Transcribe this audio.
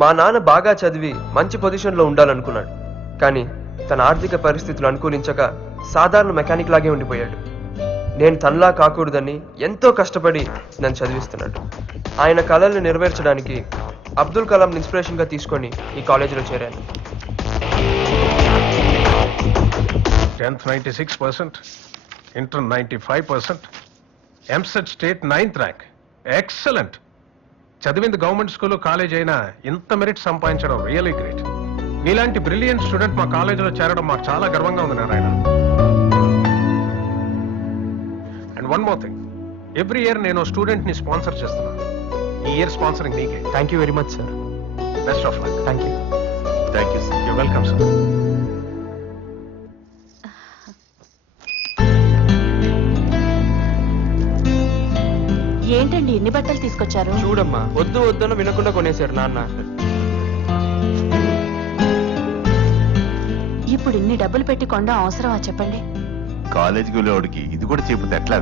మా నాన్న బాగా చదివి మంచి పొజిషన్లో ఉండాలనుకున్నాడు. కానీ తన ఆర్థిక పరిస్థితులు అనుకూలించక సాధారణ మెకానిక్ లాగే ఉండిపోయాడు. నేను తనలా కాకూడదని ఎంతో కష్టపడి నన్ను చదివిస్తున్నాడు. ఆయన కలల్ని నెరవేర్చడానికి అబ్దుల్ కలాం ఇన్స్పిరేషన్గా తీసుకొని ఈ కాలేజీలో చేరాను. 10th 96%, inter 95%, EAMCET state 9th rank. Excellent. చదివింది గవర్నమెంట్ స్కూల్ కాలేజ్ అయినా ఇంత మెరిట్ సంపాదించడం రియలీ గ్రేట్. మీలాంటి బ్రిలియంట్ స్టూడెంట్ మా కాలేజీలో చేరడం మాకు చాలా గర్వంగా ఉంది Narayana. And one more thing, every year నేను స్టూడెంట్ ని స్పాన్సర్ చేస్తున్నాను. ఈ ఇయర్ స్పాన్సరింగ్ నీకే. Thank you very much sir. Best of luck. Thank you. Thank you sir. You're welcome sir. ఏంటండి ఎన్ని బట్టలు తీసుకొచ్చారు? చూడమ్మా, వద్దు వద్దను వినకుండా కొనేశారు నాన్న. ఇప్పుడు ఇన్ని డబ్బులు పెట్టి కొండ అవసరమా చెప్పండి? కాలేజీకి వెళ్ళేవాడికి ఇది కూడా చెబితే ఎట్లా?